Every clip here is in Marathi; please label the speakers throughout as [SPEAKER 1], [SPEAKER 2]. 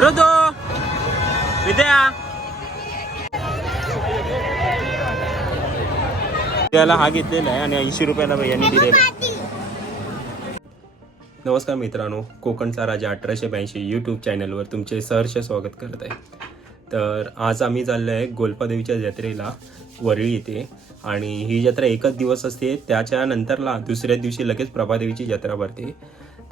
[SPEAKER 1] ऋतू विद्या। त्याला हा घेतलेला आहे आणि ऐंशी रुपयाला भैयानी दिलेला आहे. नमस्कार मित्रांनो कोकणचा राजा अठराशे ब्याऐंशी यूट्यूब चॅनलवर तुमचे सहर्ष स्वागत करत आहे. तर आज आम्ही चाललो आहे गोल्पादेवीच्या जत्रेला वरळी येथे. आणि ही जत्रा एकच दिवस असते त्याच्या नंतरला दुसऱ्या दिवशी लगेच प्रभादेवीची जत्रा भरते.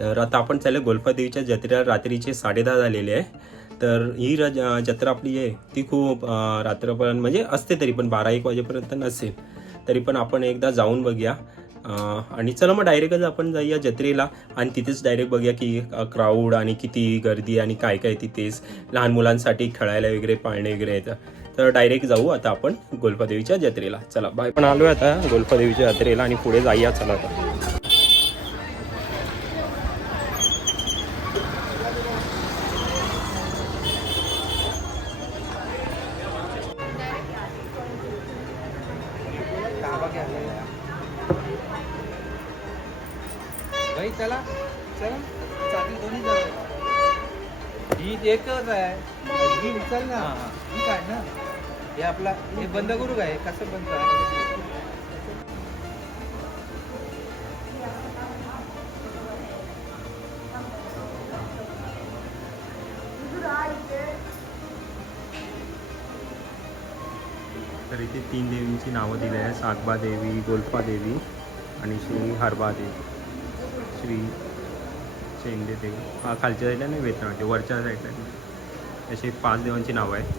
[SPEAKER 1] तर आता आपण चाललो गोल्पादेवीच्या जत्रेला. रात्रीचे साडेदहा झालेले आहे. तर ही र जत्रा आपली आहे ती खूप रात्रपर्यंत म्हणजे असते तरी पण बारा एक वाजेपर्यंत नसेल. तरी पण आपण एकदा जाऊन बघूया. आणि चला मग डायरेक्टच आपण जाऊया जत्रेला आणि तिथेच डायरेक्ट बघूया की क्राऊड आणि किती गर्दी आणि काय काय तिथेच लहान मुलांसाठी खेळायला वगैरे पाळणे वगैरे येतं तर डायरेक्ट जाऊ आता आपण गोल्फादेवीच्या जत्रेला. चला बाय पण आलोय आता गोल्फादेवीच्या जत्रेला आणि पुढे जाऊया. चला आता.
[SPEAKER 2] भाई चला. चला. चालेल दोन्ही जण ही एकच आहे. ही उचल ना. ही काय ना? हे आपला हे बंद करू काय? कसं बंद
[SPEAKER 1] तर इथे तीन देवींची नावं दिली आहे सागबा देवी गोल्फा देवी आणि श्री हरबा देवी. श्री शेंदे देवी. हा खालच्या साईडला नाही वेतनाचे वरच्या साईडला नाही. पाच देवांची नावं आहेत.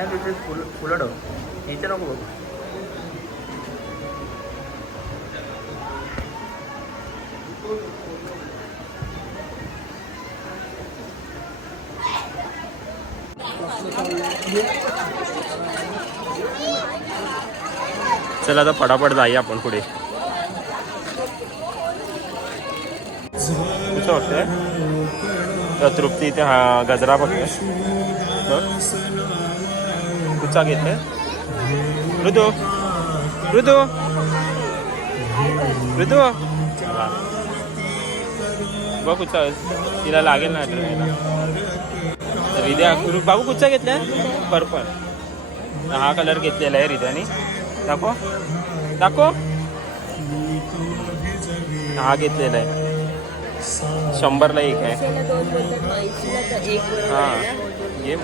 [SPEAKER 1] नाही तिथे फुल फुलड. ठेव इथे नको बघू. चला आता फटाफट जाऊया आपण पुढे. तर तृप्ती इथे हा गजरा बघ. कुचा घेते. ऋतू. ऋतू. ऋतू. बघ कुचा तिला लागेल ना तर हृदया बाबू कुचा घेतलाय? पर्पल. हा कलर घेतलेला आहे हृदयाने दाखव. दाखव. हा घेतलेला आहे. शंभरला एक आहे. हा.
[SPEAKER 3] आहे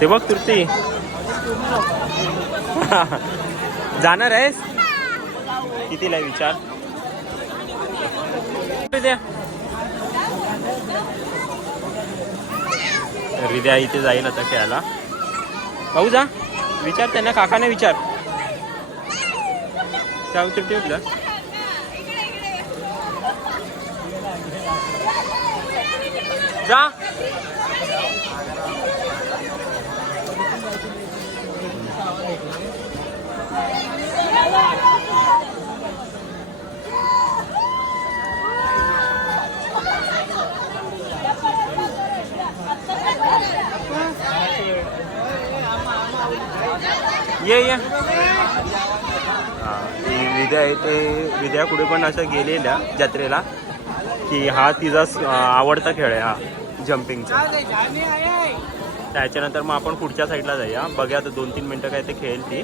[SPEAKER 1] ते बघ तृप्ती जाणार आहेस? कितीला आहे विचार. द्या हृदया इथे जाईल आता खेळायला. भाऊ जा. विचार त्यांना काकाने विचार. त्या तृप्ती ये ये. विद्या ते विद्या कुठे पण असं गेलेल्या जत्रेला की हा तिचा आवडता खेळ आहे हा जम्पिंगचा त्याच्यानंतर मग आपण पुढच्या साईडला जाऊया. बघा आता दोन तीन मिनटं काय ते खेळेल ती.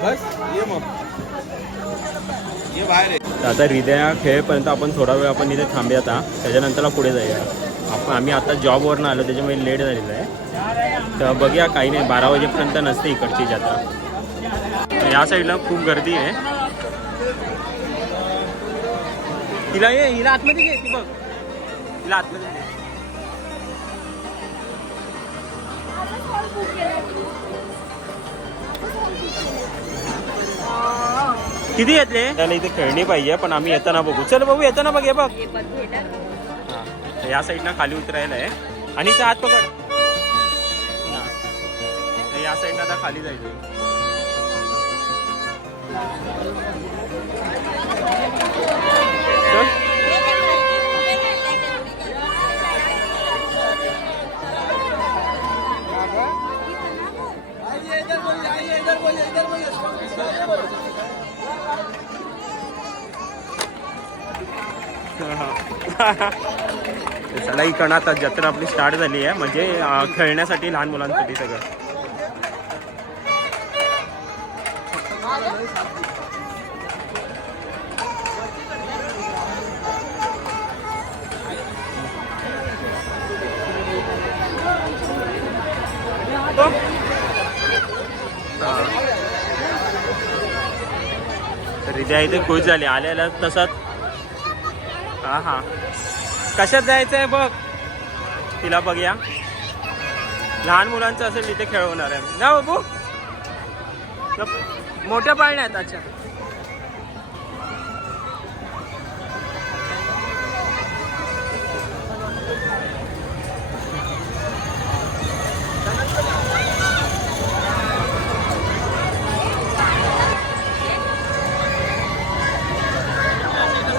[SPEAKER 2] बस ये मग.
[SPEAKER 1] तर आता हृदया खेळेपर्यंत आपण थोडा वेळ आपण इथे थांबे आता. त्याच्यानंतरला पुढे जाऊया. आपण आम्ही आता जॉबवरनं आलो त्याच्यामुळे लेट झालेलं आहे. तर बघूया काही नाही बारा वाजेपर्यंत नसते इकडची जत्रा. तर या साईडला खूप गर्दी आहे. तिला ये हिला आतमध्ये घे ती बघ. तिला आतमध्ये घे. किती येतले त्याला इथे खेळणी पाहिजे पण आम्ही येताना बघू. चल बघू येताना बघ हे बघ.
[SPEAKER 3] हे
[SPEAKER 1] हा. या साईडनं खाली उतरायला आहे. आणि इथं हात पकड. हा. या साईडनं आता खाली जायचं. चल. तर चला आता जत्रा आपली स्टार्ट झाली आहे. म्हणजे खेळण्यासाठी लहान मुलांसाठी सगळं. तर इथे खुश झाली. आल्याला तसाच हा हा. कशात जायचं आहे बघ. तिला बघूया. लहान मुलांचं असेल तिथे खेळवणार आहे. ना बाबू. मोठ्या पाळण्या आहेत अच्छा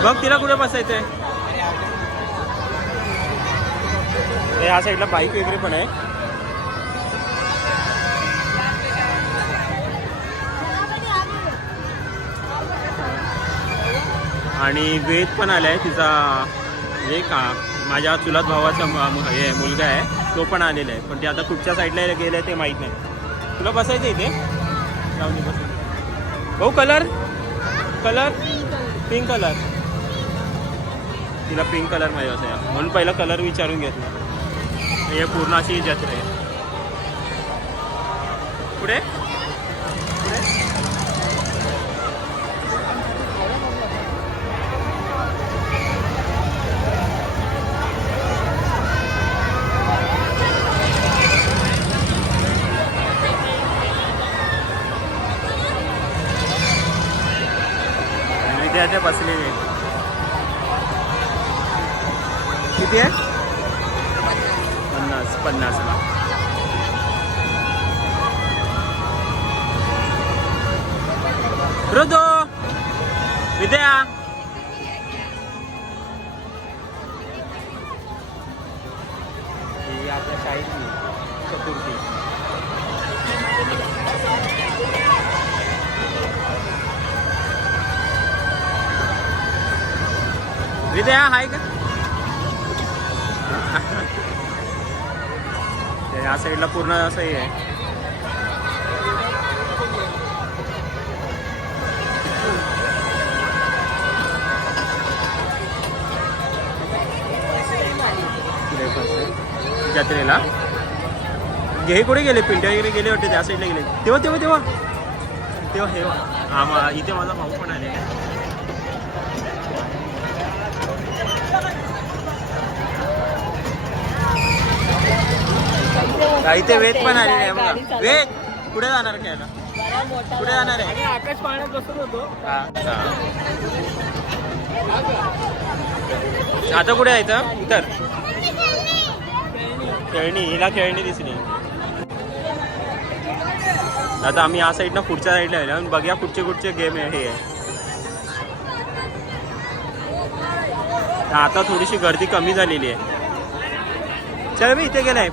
[SPEAKER 1] बघ तिला कुठे बसायचंय. ह्या साईडला बाईक वगैरे पण आहे. आणि वेद पण आलाय तिचा हे का माझ्या चुलत भावाचा हे मुलगा आहे तो पण आलेला आहे. पण ते आता कुठच्या साईडला गेलाय ते माहीत नाही. तुला बसायचं इथे? लावणी बसून हो कलर कलर पिंक कलर तिला पिंक कलर पाहिजे असं म्हणून पहिला कलर विचारून घेतला. हे पूर्ण अशी जत्रा आहे पुढे विद्यार्थी बसलेले आहेत. पन्नासला ऋतू विद्या. ही आपल्या शाळेतली चतुर्थी. विद्या हाय का? या साईडला पूर्ण असं हे आहे. जत्रेला. हे कुठे गेले? पिंट्या वगैरे गेले वाटते त्या साईडला गेले. तेव्हा तेव्हा तेव्हा. तेव्हा हे हा इथे माझा भाऊ पण आलेला आहे. इथे वेद पण आलेले आहे वेद कुठे जाणार खेळायला? कुठे जाणार आहे?
[SPEAKER 2] आकाश पाण्यात बसत होतो.
[SPEAKER 1] आता कुठे यायचं तर खेळणी हिला खेळणी दिसली. आता आम्ही या साईडनं पुढच्या साईडला आलो आणि बघूया कुठचे कुठचे गेम आहे हे आहे. आता थोडीशी गर्दी कमी झालेली आहे. चल मी इथे गेलाय.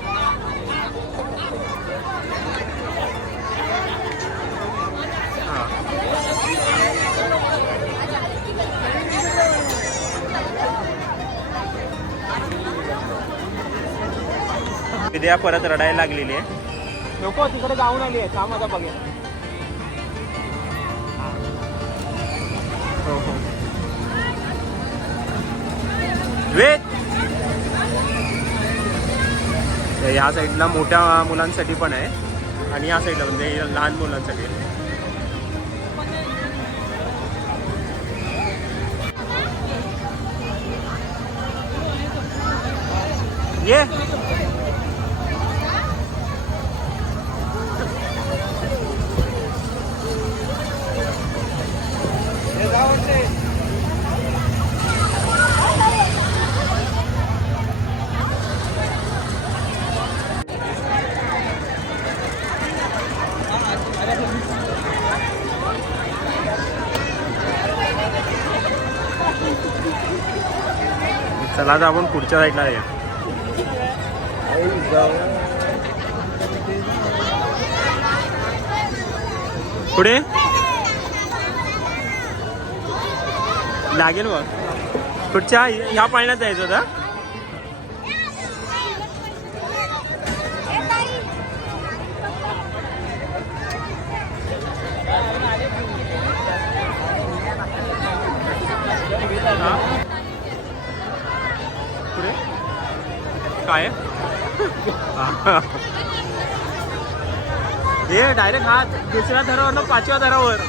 [SPEAKER 1] विद्या परत रडायला लागलेली आहे. नको तिकडे जाऊन आली आहे. थांब आता हो हो. ह्या साईडला मोठ्या मुलांसाठी पण आहे. आणि या साईडला म्हणजे लहान मुलांसाठी. ये! चला आता आपण पुढच्या साईडला आहे पुढे? लागेल बघ. कुठच्या ह्या पाण्यात जायचं होतं. काय? हे डायरेक्ट हात दुसऱ्या ना पाचव्या धरावर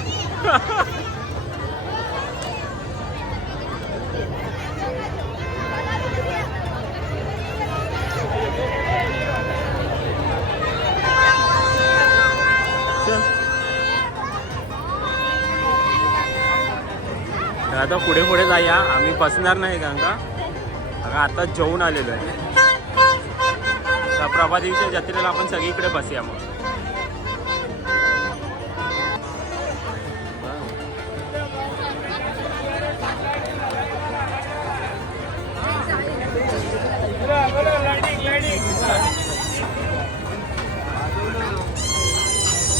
[SPEAKER 1] आता पुढे पुढे जाऊया. आम्ही बसणार नाही कारण का आता जेवून आलेलो आहे. प्रभादेवीच्या जत्रेला आपण सगळीकडे बसूया मग.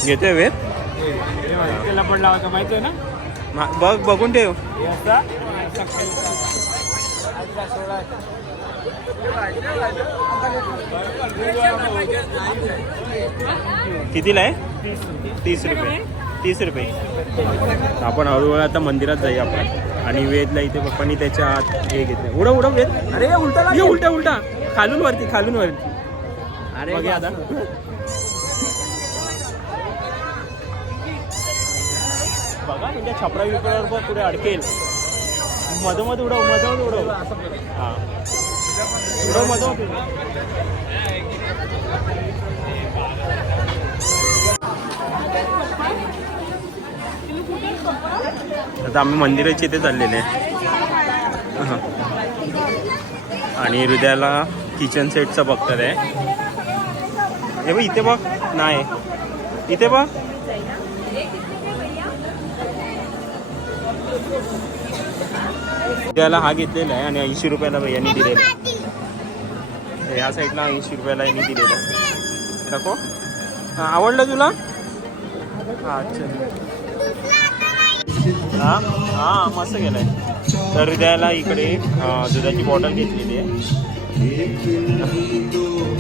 [SPEAKER 1] घेतोय वेळ
[SPEAKER 2] त्याला पण लावायचं माहिती आहे ना?
[SPEAKER 1] बघ बघून ठेव.
[SPEAKER 2] हे असा?
[SPEAKER 1] कितीला आहे? तीस रुपये. तीस रुपये. आपण हळूहळू आता मंदिरात जाऊया आपण. आणि वेदला इथे पप्पांनी त्याच्या आत हे घेतलं. उडव उडव वेद. अरे उलटा ये उलटा उलटा. खालून वरती खालून वरती.
[SPEAKER 2] अरे
[SPEAKER 1] बघ आता. बघा छपरा विपरावर पुढे अडकेल. मधोमध उडव मधोमध उडव. हा. आता आम्ही मंदिराच्या इथे चाललेले. आहे आणि हृदयाला किचन सेटचं बघतात आहे हे बघ इथे बघ. नाही. इथे बघ. त्याला हा घेतलेला आहे आणि ऐंशी रुपयाला भैयानी दिलेला ह्या या साईडला ऐंशी रुपयाला यांनी दिलेलं आहे. हां आवडलं तुला? हां अच्छा. हा? हा मस्त गेलाय तर हृदयाला इकडे दुधाची बॉटल घेतलेली आहे.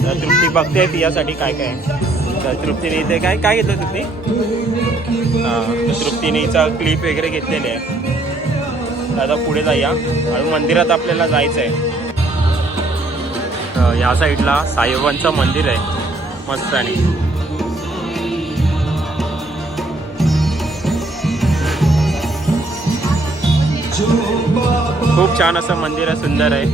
[SPEAKER 1] तर तृप्ती बघते पियासाठी काय काय आहे. तर तृप्तीने इथे काय काय घेतलं तृप्ती? हां तृप्तीने हिचा क्लिप वगैरे घेतलेले आहे. आता पुढे जाऊया. आणि मंदिरात आपल्याला जायचं आहे या साईडला साईबाबांचं मंदिर आहे. मस्त आणि खूप छान असं मंदिर आहे सुंदर आहे.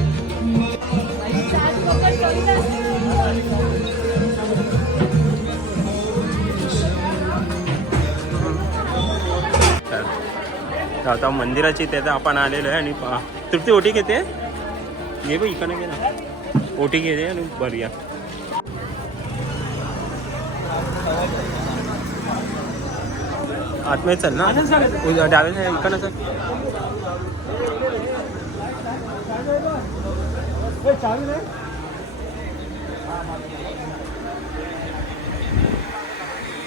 [SPEAKER 1] तर आता मंदिराची तिथे आपण आलेलो आहे आणि पहा. तृप्ती ओटी घेते घे बघ इकडे गेला ओटी घेते आणि बरूया आतमध्ये चल ना. डाव्या side इकडनं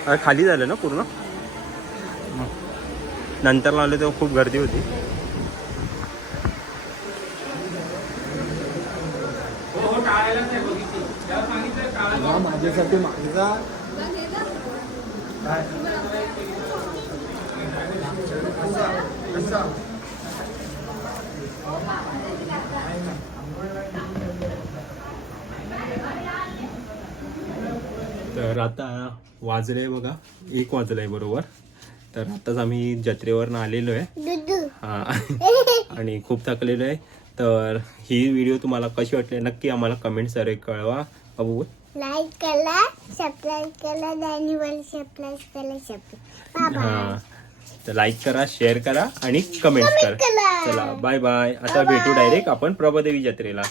[SPEAKER 1] अरे खाली झालं ना पूर्ण? नंतर लावले तेव्हा खूप गर्दी होती.
[SPEAKER 2] माझ्यासाठी माझा
[SPEAKER 1] तर आता वाजले बघा एक वाजलंय बरोबर. तर आताच आम्ही जत्रेवरनं आलेलो आहे. हा. आणि खूप थकलेलो आहे. तर ही व्हिडिओ तुम्हाला कशी वाटली नक्की आम्हाला कमेंट सर कळवा. अबू
[SPEAKER 4] लाईक करा सबस्क्राईब करा आणि सबस्क्राईब करा सबस्क्राईब
[SPEAKER 1] हा. तर लाईक करा शेअर करा आणि कमेंट करा.
[SPEAKER 4] करा.
[SPEAKER 1] चला बाय बाय आता भेटू डायरेक्ट आपण प्रभादेवी जत्रेला.